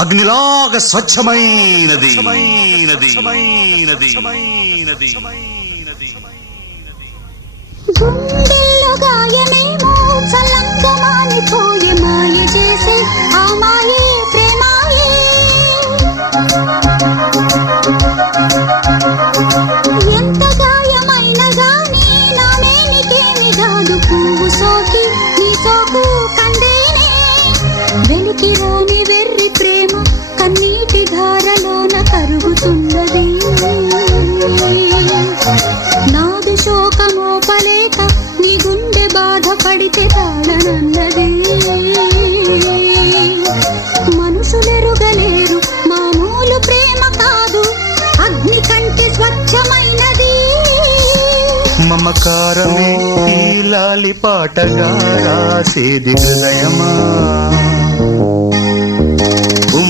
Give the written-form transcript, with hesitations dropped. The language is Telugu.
అగ్నిలాగా స్వచ్ఛమైనది. గుండెల్లో గాయమేమో చల్లంగా మానిపోయే మాయ చేసే ఆ మాయే ప్రేమాయే. ఎంత గాయమైనా గానీ నామేనికేమి కాదు పువ్వు సోకి నీ సోకు కందేనే. వెలికి రాని వెర్రి ప్రేమ కన్నీటి ధారలోన కరుగుతున్నది. నాదు శోకమోపలేక నీ గుండె బాధపడితే తాళనన్నది. మనుషులెరుగలేరు మామూలు ప్రేమ కాదు అగ్ని కంటే స్వచ్ఛమైనది. మమకారమే ఈ లాలి పాటగా రాసేది హృదయమా.